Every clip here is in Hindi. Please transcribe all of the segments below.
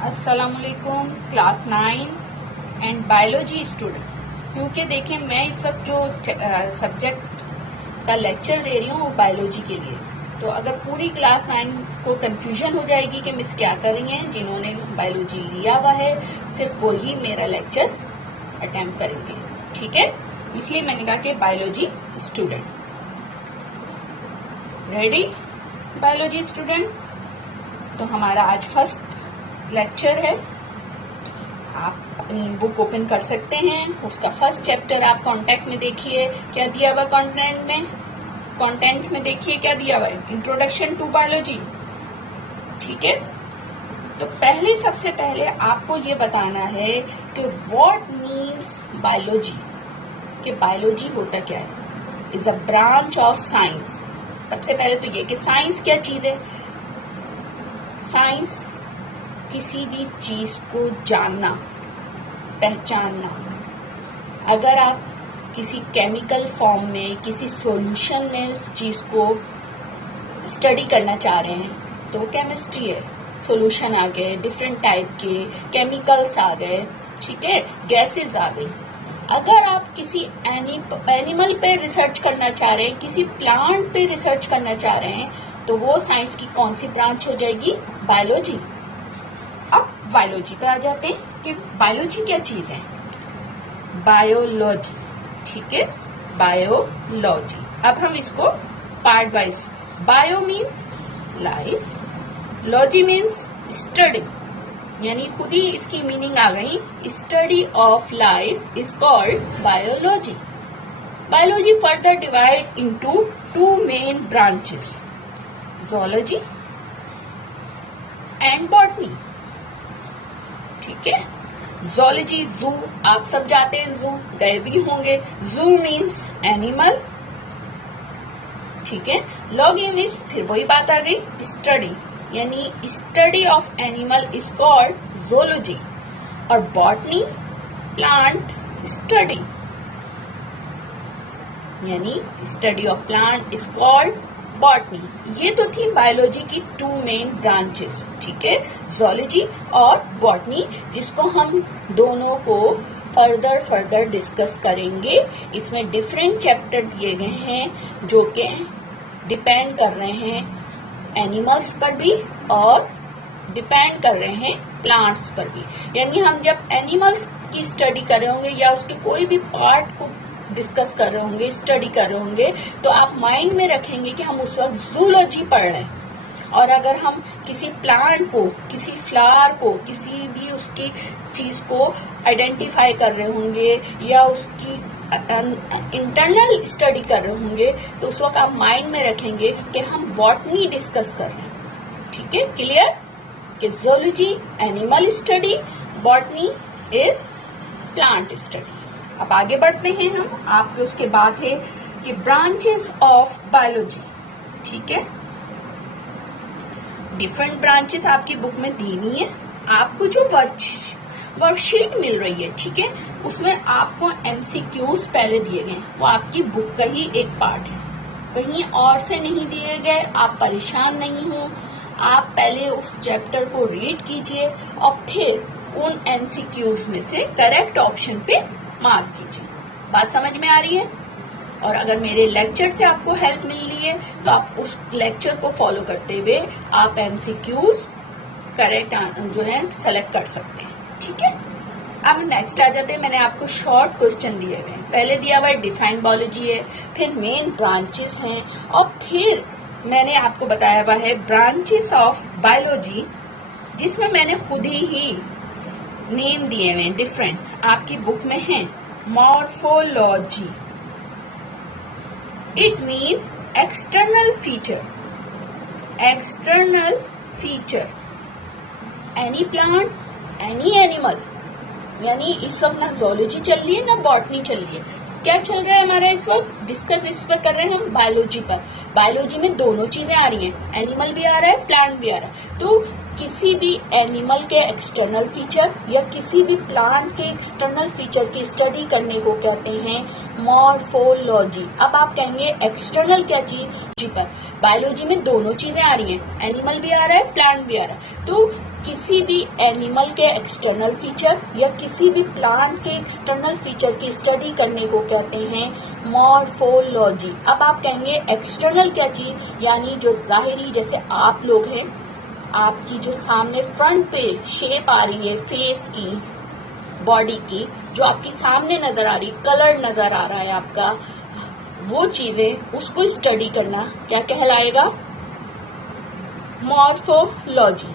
अस्सलामुअलैकुम क्लास 9 एंड बायोलॉजी स्टूडेंट। क्योंकि देखें मैं इस वक्त जो सब्जेक्ट का लेक्चर दे रही हूँ वो बायोलॉजी के लिए, तो अगर पूरी क्लास 9 को कंफ्यूजन हो जाएगी कि मिस क्या कर रही हैं, जिन्होंने बायोलॉजी लिया हुआ है सिर्फ वही मेरा लेक्चर अटेम्प्ट करेंगे, ठीक है। इसलिए मैंने कहा कि biology student ready. Biology student, तो हमारा आज फर्स्ट लेक्चर है। आप अपनी बुक ओपन कर सकते हैं, उसका फर्स्ट चैप्टर आप कॉन्टेक्ट में देखिए क्या दिया हुआ। कंटेंट में देखिए क्या दिया हुआ है, इंट्रोडक्शन टू बायोलॉजी, ठीक है। तो सबसे पहले आपको ये बताना है कि व्हाट मीन्स बायोलॉजी, कि बायोलॉजी होता क्या है। Is a branch of science. सबसे पहले तो ये कि साइंस क्या चीज है। साइंस किसी भी चीज को जानना, पहचानना। अगर आप किसी केमिकल फॉर्म में, किसी सॉल्यूशन में उस चीज को स्टडी करना चाह रहे हैं तो केमिस्ट्री है। सॉल्यूशन आ गए, डिफरेंट टाइप के केमिकल्स आ गए, ठीक है, गैसेस आ गई। अगर आप किसी एनिमल पे रिसर्च करना चाह रहे हैं, किसी प्लांट पे रिसर्च करना चाह रहे हैं, तो वो साइंस की कौन सी ब्रांच हो जाएगी, बायोलॉजी। अब बायोलॉजी पे आ जाते हैं कि बायोलॉजी क्या चीज है। बायोलॉजी, ठीक है, बायोलॉजी। अब हम इसको part wise, bio means life, logy means study, यानी खुद ही इसकी मीनिंग आ गई। Study of life is called biology. Biology further divide into two main branches, zoology and botany, ठीक है। zoology जू, आप सब जाते हैं जू, गए भी होंगे। जू मीन्स एनिमल, ठीक है। लॉगी मीन्स फिर वही बात आ गई, स्टडी, यानी study of animal is called zoology। और बॉटनी प्लांट स्टडी, यानी study of plant is called botany. ये तो थी बायोलॉजी की टू मेन ब्रांचेस, ठीक है, ज़ूलॉजी और बॉटनी, जिसको हम दोनों को फर्दर डिस्कस करेंगे। इसमें डिफरेंट चैप्टर दिए गए हैं जो कि डिपेंड कर रहे हैं एनिमल्स पर भी और डिपेंड कर रहे हैं प्लांट्स पर भी। यानी हम जब एनिमल्स की स्टडी कर रहे होंगे या उसके कोई भी पार्ट को डिस्कस कर रहे होंगे, स्टडी कर रहे होंगे, तो आप माइंड में रखेंगे कि हम उस वक्त जूलॉजी पढ़ रहे हैं। और अगर हम किसी प्लांट को, किसी फ्लावर को, किसी भी उसकी चीज को आइडेंटिफाई कर रहे होंगे या उसकी इंटरनल स्टडी कर रहे होंगे, तो उस वक्त आप माइंड में रखेंगे कि हम बॉटनी डिस्कस कर रहे हैं, ठीक है। क्लियर कि zoology animal study, botany is plant study. अब आगे बढ़ते हैं हम। आपके उसके बाद है कि ब्रांचेस ऑफ बायोलॉजी, ठीक है। डिफरेंट ब्रांचेस आपकी बुक में दी हुई है। आपको जो वर्कशीट मिल रही है, ठीक है, उसमें आपको एमसीक्यूज पहले दिए गए, वो आपकी बुक का ही एक पार्ट है, कहीं और से नहीं दिए गए। आप परेशान नहीं हो, आप पहले उस चैप्टर को रीड कीजिए और फिर उन एमसीक्यूज में से करेक्ट ऑप्शन पे मार्क कीजिए। बात समझ में आ रही है? और अगर मेरे लेक्चर से आपको हेल्प मिल रही है तो आप उस लेक्चर को फॉलो करते हुए आप एमसीक्यूज करेक्ट जो है सेलेक्ट कर सकते हैं, ठीक है। अब नेक्स्ट आ जाते हैं। मैंने आपको शॉर्ट क्वेश्चन दिए हुए हैं। पहले दिया हुआ है डिफाइन बायोलॉजी है, फिर मेन ब्रांचेस हैं, और फिर मैंने आपको बताया हुआ है ब्रांचेस ऑफ बायोलॉजी, जिसमें मैंने खुद ही नेम दिए हुए हैं डिफरेंट, आपकी बुक में है। Morphology, it means external feature, external feature any plant, any animal. यानी इस वक्त ना ज़ूलॉजी चल रही है ना बॉटनी चल रही है। क्या चल रहा है हमारा इस वक्त, डिस्कस इस पर कर रहे हैं हम बायोलॉजी पर। बायोलॉजी में दोनों चीजें आ रही हैं, एनिमल भी आ रहा है, प्लांट भी आ रहा है। तो किसी भी एनिमल के एक्सटर्नल फीचर या किसी भी प्लांट के एक्सटर्नल फीचर की स्टडी करने को कहते हैं मॉर्फोलॉजी। अब आप कहेंगे एक्सटर्नल क्या चीज, पर बायोलॉजी में दोनों चीजें आ रही हैं, एनिमल भी आ रहा है, प्लांट भी आ रहा है। तो किसी भी एनिमल के एक्सटर्नल फीचर या किसी भी प्लांट के एक्सटर्नल फीचर की स्टडी करने को कहते हैं मॉर्फोलॉजी। अब आप कहेंगे एक्सटर्नल क्या चीज, यानी जो जाहिरी, जैसे आप लोग हैं, आपकी जो सामने फ्रंट पे शेप आ रही है फेस की, बॉडी की, जो आपकी सामने नजर आ रही, कलर नजर आ रहा है आपका, वो चीजें, उसको स्टडी करना क्या कहलाएगा? मॉर्फोलॉजी।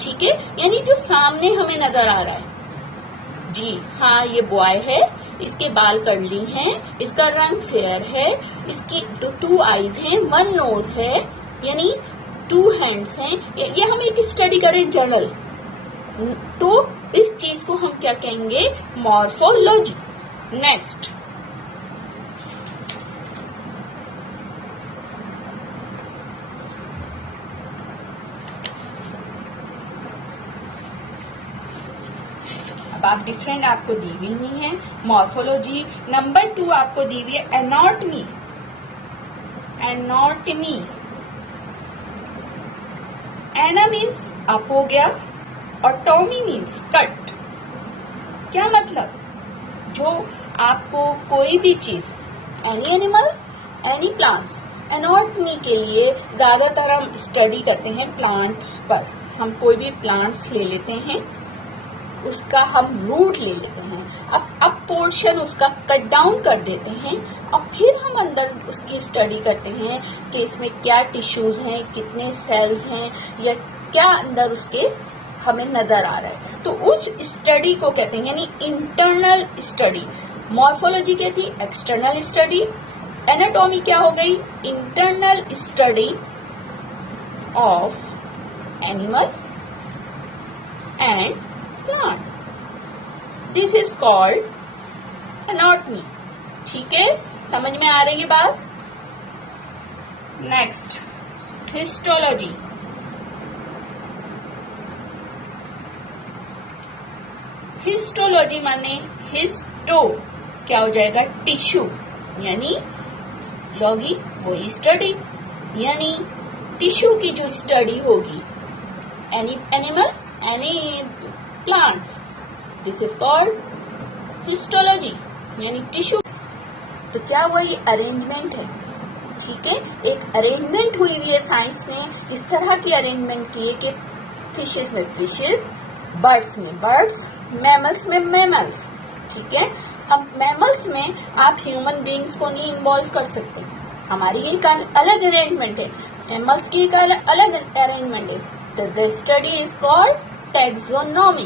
ठीक है, यानी जो सामने हमें नजर आ रहा है, जी हाँ ये बॉय है, इसके बाल कर्ली हैं, इसका रंग फेयर है, इसकी टू आईज हैं, वन नोज है, यानी टू हैंड्स हैं, ये हम एक स्टडी करें जनरल, तो इस चीज को हम क्या कहेंगे? मॉर्फोलॉजी। नेक्स्ट, अब आप डिफरेंट आपको दी हुई नहीं है मॉर्फोलॉजी। नंबर 2 आपको दी हुई है एनाटॉमी। एनाटॉमी, एना मीन्स अप हो गया और टॉमी मीन्स कट। क्या मतलब? जो आपको कोई भी चीज, any animal, any plants, anatomy के लिए ज्यादातर हम स्टडी करते हैं प्लांट्स पर। हम कोई भी प्लांट्स ले लेते हैं, उसका हम रूट ले लेते हैं, अब पोर्शन उसका कट डाउन कर देते हैं, अब फिर हम अंदर उसकी स्टडी करते हैं कि इसमें क्या टिश्यूज हैं, कितने सेल्स हैं, या क्या अंदर उसके हमें नजर आ रहा है, तो उस स्टडी को कहते हैं, यानी इंटरनल स्टडी। मॉर्फोलॉजी क्या थी? External study. एनाटॉमी क्या हो गई? Internal study of animal and plant. This is called anatomy. ठीक है, समझ में आ रही है बात? Next, histology. हिस्टोलॉजी माने हिस्टो क्या हो जाएगा? टिश्यू, यानी लॉगी वही स्टडी, यानी टिश्यू की जो स्टडी होगी, any animal, any plants, this is called histology, यानी टिश्यू। तो क्या वही अरेंजमेंट है? ठीक है, एक अरेंजमेंट हुई हुई है साइंस ने, इस तरह की अरेंजमेंट की है कि फिशेस में फिशेस, बर्ड्स में बर्ड्स, मैमल्स में मैमल्स। ठीक है, अब मैमल्स में आप ह्यूमन बींग्स को नहीं इन्वॉल्व कर सकते, हमारी एक अलग अरेंजमेंट है, मैमल्स की एक अलग अरेंजमेंट है। तो the study is called taxonomy.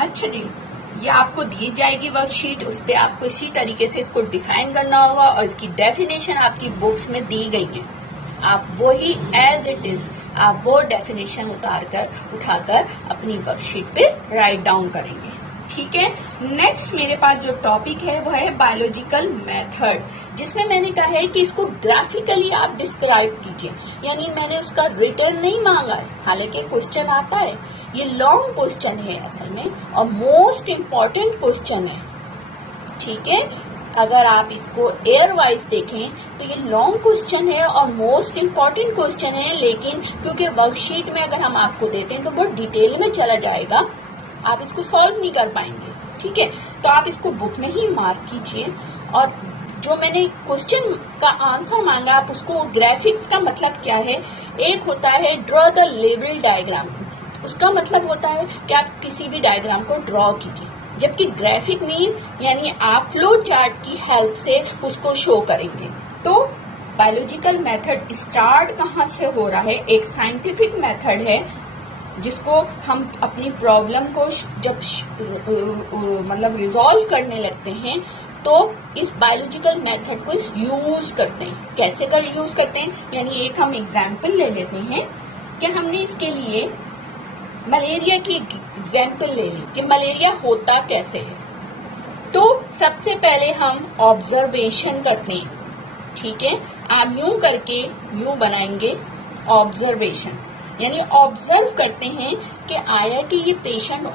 अच्छा जी, ये आपको दी जाएगी वर्कशीट, उस पे आपको इसी तरीके से इसको डिफाइन करना होगा और इसकी डेफिनेशन आपकी बुक्स में दी गई है, आप वही एज इट इज आप वो डेफिनेशन उठाकर अपनी वर्कशीट पे राइट डाउन करेंगे। ठीक है, नेक्स्ट मेरे पास जो टॉपिक है वो है बायोलॉजिकल मेथड, जिसमें मैंने कहा है कि इसको ग्राफिकली आप डिस्क्राइब कीजिए, यानी मैंने उसका रिटर्न नहीं मांगा है, हालांकि क्वेश्चन आता है, ये लॉन्ग क्वेश्चन है असल में और मोस्ट इम्पॉर्टेंट क्वेश्चन है। ठीक है, अगर आप इसको एयर वाइज देखें तो ये लॉन्ग क्वेश्चन है और मोस्ट इम्पॉर्टेंट क्वेश्चन है, लेकिन क्योंकि वर्कशीट में अगर हम आपको देते हैं तो बहुत डिटेल में चला जाएगा, आप इसको सॉल्व नहीं कर पाएंगे। ठीक है, तो आप इसको बुक में ही मार्क कीजिए और जो मैंने क्वेश्चन का आंसर मांगा आप उसको, ग्राफिक का मतलब क्या है? एक होता है ड्रॉ द लेबल डायग्राम, उसका मतलब होता है कि आप किसी भी डायग्राम को ड्रॉ कीजिए, जबकि ग्राफिक मीन यानी आप फ्लो चार्ट की हेल्प से उसको शो करेंगे। तो बायोलॉजिकल मेथड स्टार्ट कहाँ से हो रहा है? एक साइंटिफिक मेथड है जिसको हम अपनी प्रॉब्लम को जब मतलब रिजॉल्व करने लगते हैं तो इस बायोलॉजिकल मेथड को यूज करते हैं। कैसे कर यूज करते हैं? यानी एक हम एग्जाम्पल ले लेते हैं कि हमने इसके लिए मलेरिया की एग्जाम्पल ले ली कि मलेरिया होता कैसे है। तो सबसे पहले हम ऑब्जर्वेशन करते हैं। ठीक है, आप यूं करके यूं बनाएंगे ऑब्जर्वेशन, यानी ऑब्जर्व करते हैं कि आया कि ये पेशेंट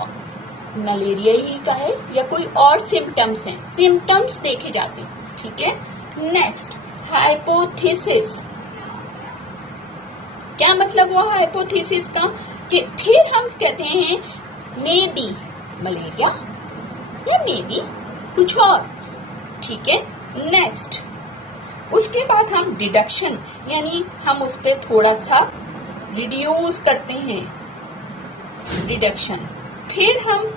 मलेरिया ही का है या कोई और सिम्टम्स हैं, सिम्टम्स देखे जाते हैं। ठीक है, नेक्स्ट हाइपोथेसिस। क्या मतलब हुआ हाइपोथेसिस का? कि फिर हम कहते हैं मे बी मलेरिया या मे बी कुछ और, ठीक है। नेक्स्ट, उसके बाद हम डिडक्शन यानी हम उस पर थोड़ा सा रिड्यूस करते हैं, डिडक्शन। फिर हम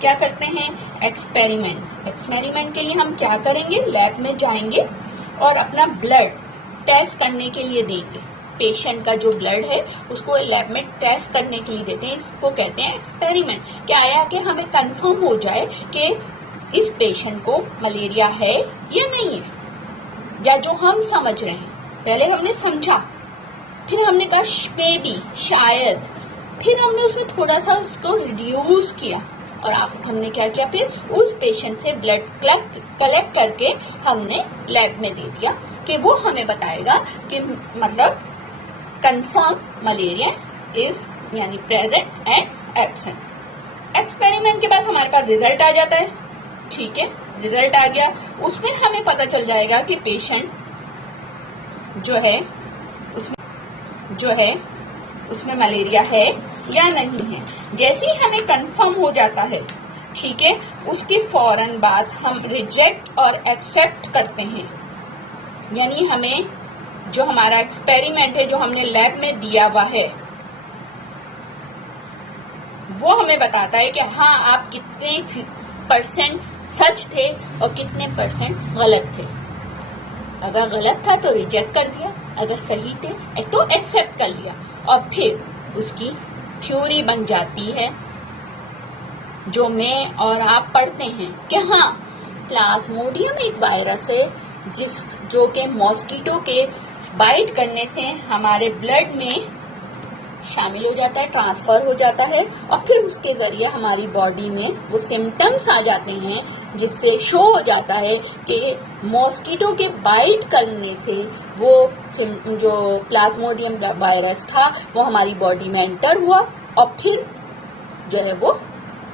क्या करते हैं? एक्सपेरिमेंट। एक्सपेरिमेंट के लिए हम क्या करेंगे? लैब में जाएंगे और अपना ब्लड टेस्ट करने के लिए देंगे। पेशेंट का जो ब्लड है उसको लैब में टेस्ट करने के लिए देते हैं, इसको कहते हैं एक्सपेरिमेंट। क्या आया कि हमें कंफर्म हो जाए कि इस पेशेंट को मलेरिया है या नहीं है, या जो हम समझ रहे हैं। पहले हमने समझा, फिर हमने कहा मे बी शायद, फिर हमने उसमें थोड़ा सा उसको रिड्यूस किया और हमने क्या किया? फिर उस पेशेंट से ब्लड कलेक्ट करके हमने लैब में दे दिया कि वो हमें बताएगा कि मतलब कंफर्म मलेरिया इज यानी प्रेजेंट एंड एब्सेंट। एक्सपेरिमेंट के बाद हमारे पास रिजल्ट आ जाता है, ठीक है। रिजल्ट आ गया, उसमें हमें पता चल जाएगा कि पेशेंट जो है उसमें मलेरिया है या नहीं है। जैसे ही हमें कंफर्म हो जाता है, ठीक है, उसके फौरन बाद हम रिजेक्ट और एक्सेप्ट करते हैं। यानी हमें जो हमारा एक्सपेरिमेंट है जो हमने लैब में दिया हुआ है वो हमें बताता है कि हाँ आप कितने % सच थे और कितने % गलत थे। अगर गलत था तो रिजेक्ट कर दिया, अगर सही थे तो एक्सेप्ट कर लिया, और फिर उसकी थ्योरी बन जाती है जो मैं और आप पढ़ते हैं कि हाँ प्लाज्मोडियम एक वायरस है जो कि मॉस्किटो के बाइट करने से हमारे ब्लड में शामिल हो जाता है, ट्रांसफर हो जाता है, और फिर उसके जरिए हमारी बॉडी में वो सिम्टम्स आ जाते हैं जिससे शो हो जाता है कि मॉस्किटो के बाइट करने से वो जो प्लाज्मोडियम वायरस था वो हमारी बॉडी में एंटर हुआ, और फिर जो है वो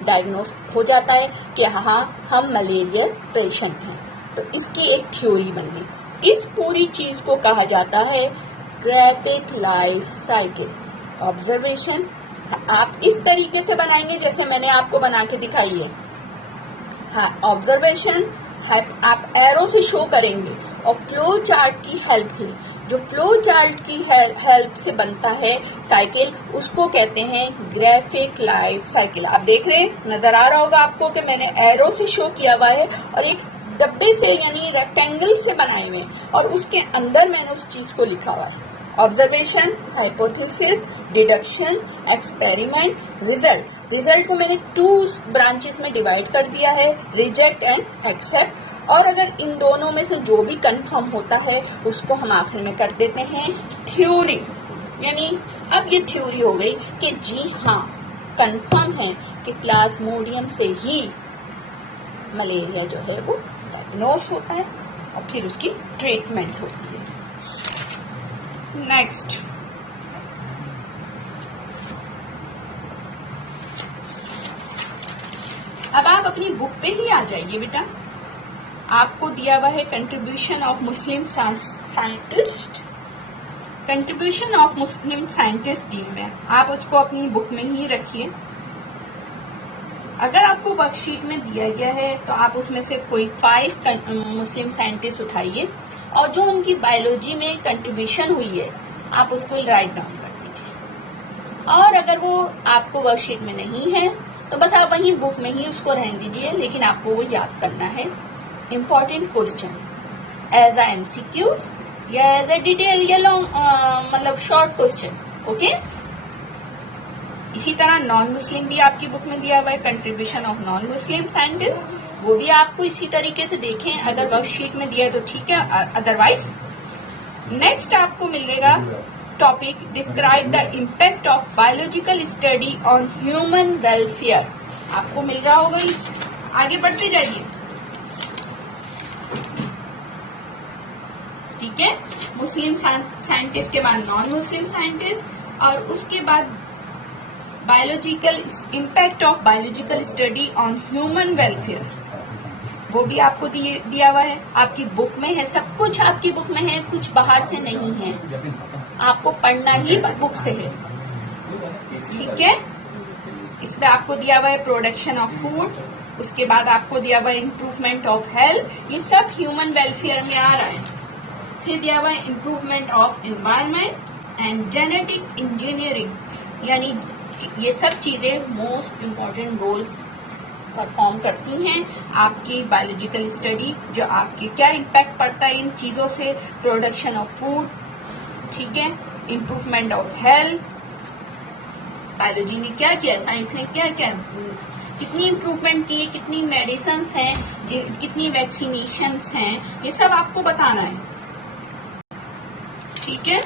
डायग्नोस हो जाता है कि हाँ हम मलेरिया पेशेंट हैं। तो इसकी एक थ्योरी बन गई। इस पूरी चीज को कहा जाता है ग्राफिक लाइफ साइकिल। ऑब्जर्वेशन आप इस तरीके से बनाएंगे जैसे मैंने आपको बना के दिखाई है। हाँ, ऑब्जर्वेशन आप एरो से शो करेंगे और फ्लो चार्ट की हेल्प है। जो फ्लो चार्ट की हेल्प से बनता है साइकिल, उसको कहते हैं ग्राफिक लाइफ साइकिल। आप देख रहे हैं, नजर आ रहा होगा आपको कि मैंने एरो से शो किया हुआ है और एक डब्बे से यानी रेक्टेंगल से बनाए हुए और उसके अंदर मैंने उस चीज को लिखा हुआ है। Observation, hypothesis, deduction, experiment, result. Result को मैंने 2 ब्रांचेस में डिवाइड कर दिया है, रिजेक्ट एंड एक्सेप्ट। और अगर इन दोनों में से जो भी कंफर्म होता है उसको हम आखिर में कर देते हैं थ्योरी। यानी अब ये थ्योरी हो गई कि जी हाँ कंफर्म है कि प्लाज्मोडियम से ही मलेरिया जो है वो डायग्नोस होता है और फिर उसकी ट्रीटमेंट होती है। नेक्स्ट, अब आप अपनी बुक पे ही आ जाइए बेटा। आपको दिया हुआ है contribution of Muslim scientist, contribution of Muslim scientist team में, आप उसको अपनी बुक में ही रखिए। अगर आपको वर्कशीट में दिया गया है तो आप उसमें से कोई 5 मुस्लिम साइंटिस्ट उठाइए और जो उनकी बायोलॉजी में कंट्रीब्यूशन हुई है आप उसको राइट डाउन कर दीजिए। और अगर वो आपको वर्कशीट में नहीं है तो बस आप वहीं बुक में ही उसको रहने दीजिए, लेकिन आपको वो याद करना है। Important question as a MCQs या एज अ डिटेल या लॉन्ग मतलब शॉर्ट क्वेश्चन, ओके। इसी तरह नॉन मुस्लिम भी आपकी बुक में दिया हुआ है, contribution of non Muslim scientist, वो भी आपको इसी तरीके से देखें। अगर वर्कशीट में दिया है तो ठीक है, अदरवाइज नेक्स्ट आपको मिलेगा topic describe the impact of biological study on human welfare. आपको मिल रहा होगा, आगे बढ़ते जाइए, ठीक है। मुस्लिम साइंटिस्ट के बाद नॉन मुस्लिम साइंटिस्ट और उसके बाद biological impact of biological study on human welfare, वो भी आपको दिया हुआ है, आपकी बुक में है, सब कुछ आपकी बुक में है, कुछ बाहर से नहीं है। आपको पढ़ना ही बुक से है, ठीक है। इसमें आपको दिया हुआ है प्रोडक्शन ऑफ फूड, उसके बाद आपको दिया हुआ है इम्प्रूवमेंट ऑफ हेल्थ, ये सब ह्यूमन वेलफेयर में आ रहा है। फिर दिया हुआ है improvement of environment and genetic engineering, यानी ये सब चीजें मोस्ट इम्पॉर्टेंट रोल परफॉर्म करती हैं आपकी बायोलॉजिकल स्टडी, जो आपके क्या इम्पैक्ट पड़ता है इन चीजों से, प्रोडक्शन ऑफ फूड, ठीक है, इम्प्रूवमेंट ऑफ हेल्थ। बायोलॉजी ने क्या किया, साइंस ने क्या क्या, कितनी इम्प्रूवमेंट की, कितनी मेडिसिन हैं, कितनी वैक्सीनेशन हैं, ये सब आपको बताना है, ठीक है।